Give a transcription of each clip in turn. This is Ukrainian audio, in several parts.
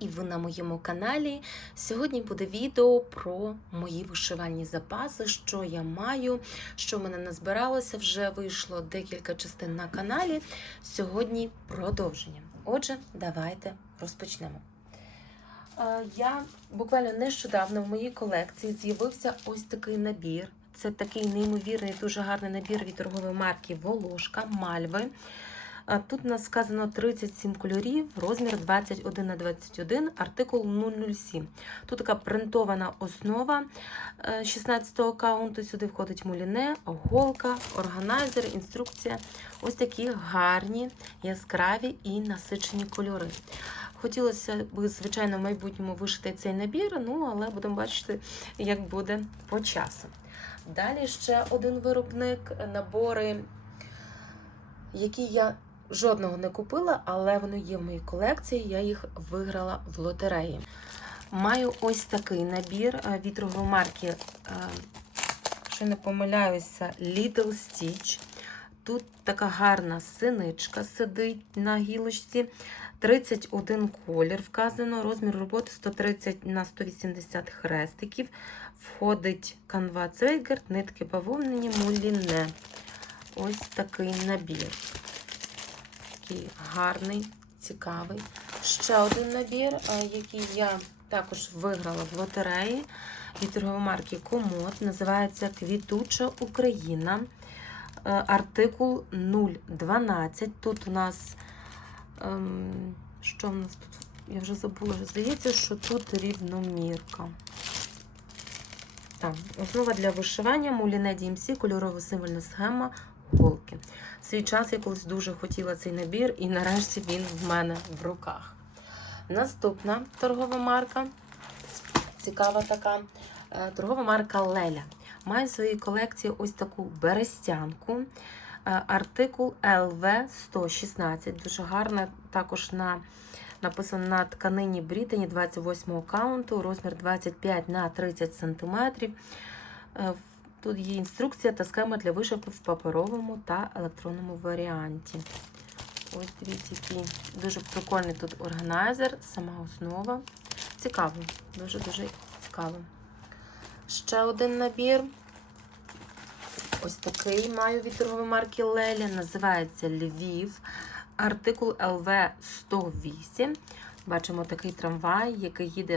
і ви на моєму каналі. Сьогодні буде відео про мої вишивальні запаси, що я маю, що в мене назбиралося, вже вийшло декілька частин на каналі. Сьогодні продовження. Отже, давайте розпочнемо. Е, Я буквально нещодавно в моїй колекції з'явився ось такий набір. Це такий неймовірний, дуже гарний набір від торгової марки Волошка Мальви. Тут у нас сказано 37 кольорів, розмір 21 на 21, артикул 007. Тут така принтована основа 16-го каунту. Сюди входить муліне, голка, органайзер, інструкція. Ось такі гарні, яскраві і насичені кольори. Хотілося б, звичайно, в майбутньому вишити цей набір, ну але будемо бачити, як буде по часу. Далі ще один виробник набори, які я жодного не купила, але вони є в моїй колекції. Я їх виграла в лотереї. Маю ось такий набір е, від торгової марки, е, що не помиляюся, Little Stitch. Тут така гарна синичка сидить на гілочці. 31 колір вказано, розмір роботи 130 на 180 хрестиків. Входить канва цвейгерт, нитки бавовняні, муліне. Ось такий набір. Такий гарний, цікавий. Ще один набір, який я також виграла в лотереї від торгової марки Комод. Називається Квітуча Україна. Е, Артикул 012. Тут у нас. ем, Що в нас тут? Я вже забула, здається, що тут рівномірка. Так, основа для вишивання Муліне DMC, кольорова символьна схема голки. В свій час я колись дуже хотіла цей набір, і нарешті він в мене в руках. Наступна торгова марка, цікава така, е, торгова марка Леля. Має в своїй колекції ось таку берестянку. Е, Артикул LV 116. Дуже гарна, також на, написано на тканині Брітані 28 каунту, розмір 25 на 30 см. Тут є інструкція та схема для вишивки в паперовому та електронному варіанті. Ось дивіться, який дуже прикольний тут органайзер, сама основа. Цікаво, дуже-дуже цікаво. Ще один набір. Ось такий маю від торгової марки Леля. Називається Львів. Артикул ЛВ 108. Бачимо такий трамвай, який їде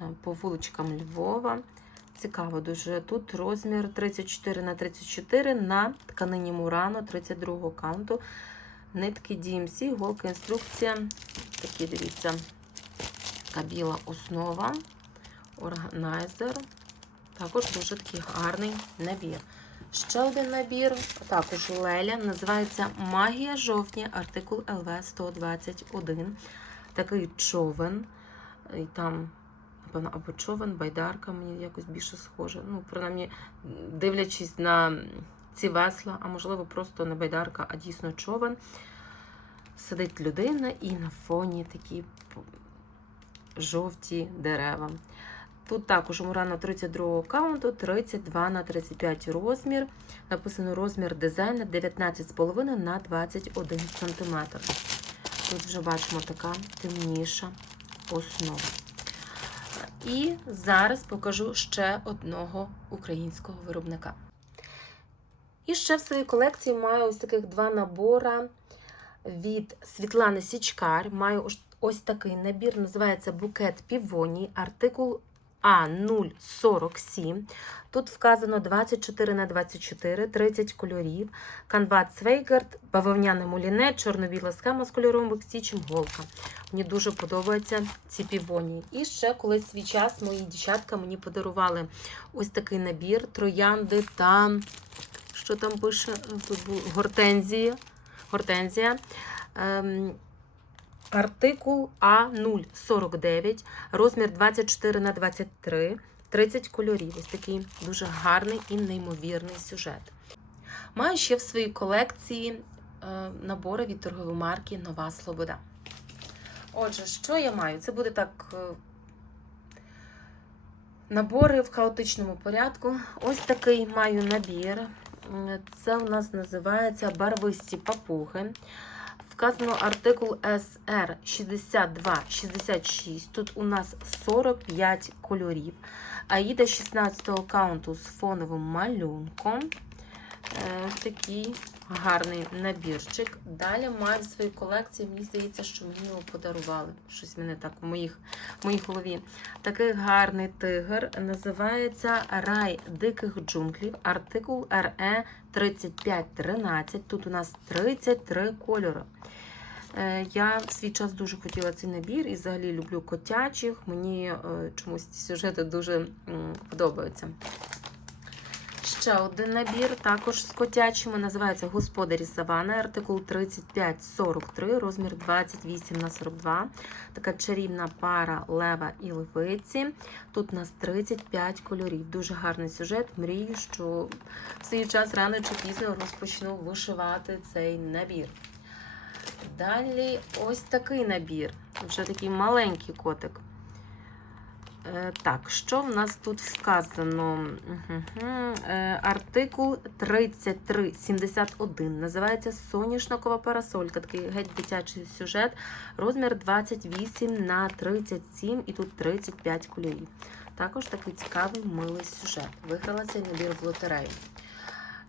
е, по вуличкам Львова. Цікаво дуже. Тут розмір 34 на 34 на тканині Мурано 32 каунту. Нитки DMC, голка, інструкція. Такі, дивіться, така біла основа, органайзер. Також дуже такий гарний набір. Ще один набір, також Леля, називається Магія жовтня, артикул ЛВ 121. Такий човен. І там напевно, або човен, байдарка, мені якось більше схоже. Ну, принаймні, дивлячись на ці весла, а можливо, просто не байдарка, а дійсно човен. Сидить людина і на фоні такі жовті дерева. Тут також Мурано 32 каунту, 32 на 35 розмір. Написано розмір дизайну 19,5 на 21 см. Тут вже бачимо така темніша основа. І зараз покажу ще одного українського виробника. І ще в своїй колекції маю ось таких два набори від Світлани Січкар. Маю ось такий набір, називається букет півоній, артикул А047. Тут вказано 24 на 24, 30 кольорів. Канва Цвейгард, бавовняне муліне, чорно-біла схема з кольоровим стічем, голка. Мені дуже подобаються ці півонії. І ще колись свій час мої дівчатка мені подарували ось такий набір троянди та що там пише? Тут був гортензія. Артикул А049, розмір 24 на 23, 30 кольорів. Ось такий дуже гарний і неймовірний сюжет. Маю ще в своїй колекції е, набори від торгової марки Нова Слобода. Отже, що я маю? Це буде так. е, Набори в хаотичному порядку. Ось такий маю набір. Це у нас називається барвисті папуги. Вказано артикул SR 6266. Тут у нас 45 кольорів. Аїда 16-го каунту з фоновим малюнком. Е, такий гарний набірчик. Далі маю в своїй колекції, мені здається, що мені його подарували. Щось мене так в моїх, в моїй голові. Такий гарний тигр. Називається Рай диких джунглів. Артикул РЕ 3513. Тут у нас 33 кольори. Е, Я в свій час дуже хотіла цей набір і взагалі люблю котячих. Мені е, чомусь ці сюжети дуже подобаються. Ще один набір, також з котячими, називається Господарі Савани, артикул 3543, розмір 28 на 42. Така чарівна пара лева і левиці. Тут у нас 35 кольорів. Дуже гарний сюжет. Мрію, що в свій час рано чи пізно розпочну вишивати цей набір. Далі ось такий набір. Вже такий маленький котик. Е, Так, що в нас тут вказано? Е, Артикул 3371. Називається Соняшникова парасолька. Такий геть дитячий сюжет. Розмір 28 на 37 і тут 35 кольорів. Також такий цікавий милий сюжет. Виграла цей набір в лотерею.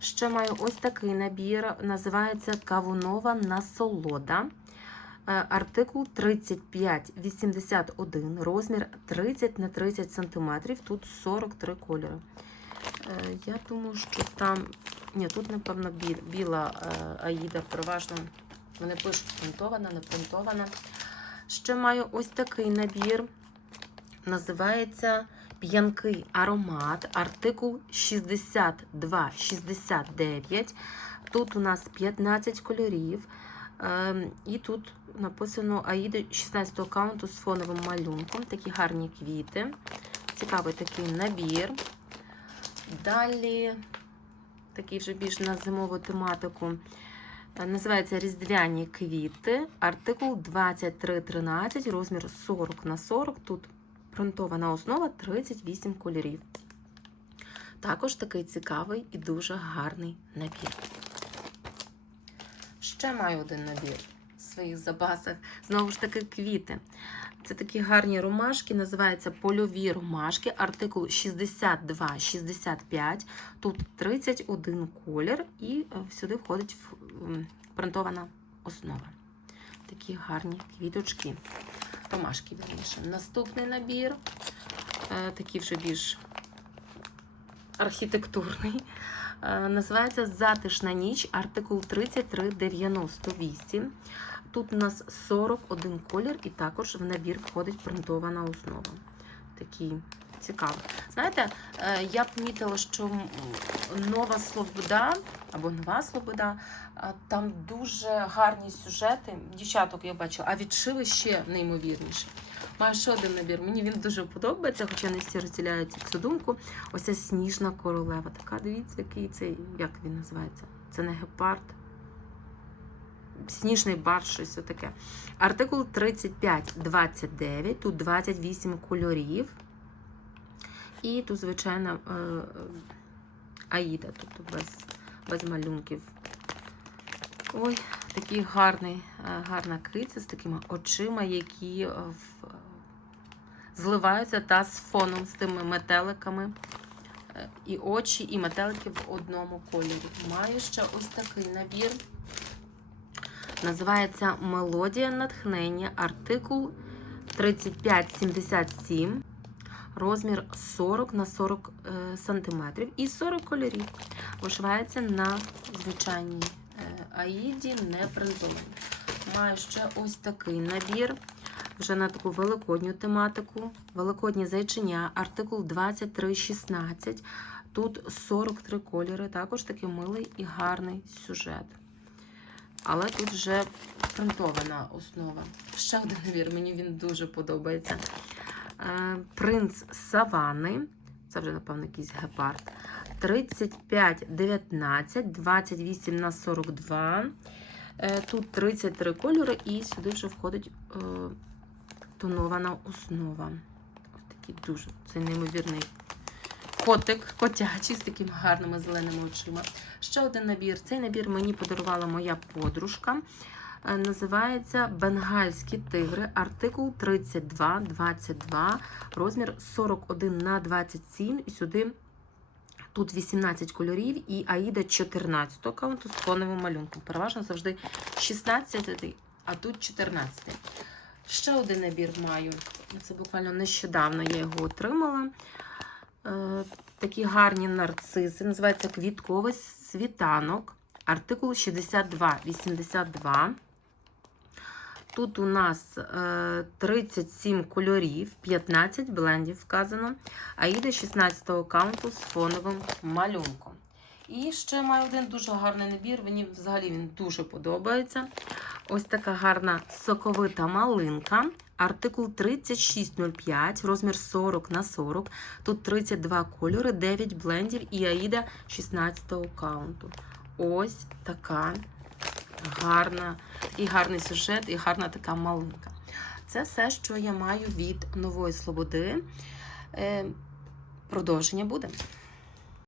Ще маю ось такий набір. Називається Кавунова насолода. Е, Артикул 3581, розмір 30 на 30 см, тут 43 кольори. Е, Я думаю, що там. Ні, тут, напевно, біла е, Аїда, переважно. Вони пишуть принтована, не принтована. Ще маю ось такий набір. Називається П'янкий аромат, артикул 6269. Тут у нас 15 кольорів. Ем, І тут написано Аїда 16 каунту з фоновим малюнком. Такі гарні квіти. Цікавий такий набір. Далі такий вже більш на зимову тематику. Е, Називається Різдвяні квіти. Артикул 2313, розмір 40 на 40. Тут принтована основа 38 кольорів. Також такий цікавий і дуже гарний набір. Ще маю один набір в своїх запасах. Знову ж таки, квіти. Це такі гарні ромашки, називаються польові ромашки, артикул 62-65. Тут 31 колір, і е, сюди входить принтована основа. Такі гарні квіточки. Ромашки, верніше. Наступний набір, е, такий вже більш архітектурний. Е, Називається Затишна ніч, артикул 3398. Тут у нас 41 колір, і також в набір входить принтована основа. Такий цікавий. Знаєте, е, я помітила, що нова Слобода або нова Слобода, е, там дуже гарні сюжети. Дівчаток я бачила, а відшиви ще неймовірніше. Маю ще один набір. Мені він дуже подобається, хоча не всі розділяють цю думку. Ось ця сніжна королева. Така, дивіться, який цей, як він називається? Це не гепард. Сніжний бар, щось таке. Артикул 3529, тут 28 кольорів. І тут, звичайно, е, е, Аїда, тобто без, без малюнків. Ой, такий гарний, е, гарна киця з такими очима, які в, зливаються та з фоном, з тими метеликами. Е, І очі, і метелики в одному кольорі. Маю ще ось такий набір. Називається Мелодія натхнення, артикул 3577, розмір 40 на 40 е, сантиметрів і 40 кольорів. Вишивається на звичайній е, аїді, не принтованій. Маю ще ось такий набір. Вже на таку великодню тематику. Великоднє зайчиня, артикул 2316. Тут 43 кольори, також такий милий і гарний сюжет. Але тут вже принтована основа. Ще один набір, мені він дуже подобається. Е, Принц Савани. Це вже, напевно, якийсь гепард. 35, 19, 28 на 42. Е, Тут 33 кольори, і сюди вже входить е, тонована основа. Ось такий дуже цей неймовірний котик, котячий з такими гарними зеленими очима. Ще один набір. Цей набір мені подарувала моя подружка. Е, Називається Бенгальські тигри, артикул 3222, розмір 41 на 27. І сюди тут 18 кольорів і Аїда 14 аккаунту з фоновим малюнком. Переважно завжди 16, а тут 14. Ще один набір маю. Це буквально нещодавно я його отримала. Е, такі гарні нарциси. Називається квітковий світанок. Артикул 6282. Тут у нас е, 37 кольорів, 15 блендів вказано. Аїда 16 аккаунту з фоновим малюнком. І ще маю один дуже гарний набір. Мені взагалі він дуже подобається. Ось така гарна соковита малинка. Артикул 3605, розмір 40 на 40. Тут 32 кольори, 9 блендів і Аїда 16 аккаунту. Ось така гарна і гарний сюжет, і гарна така малинка. Це все, що я маю від нової слободи. Е, продовження буде.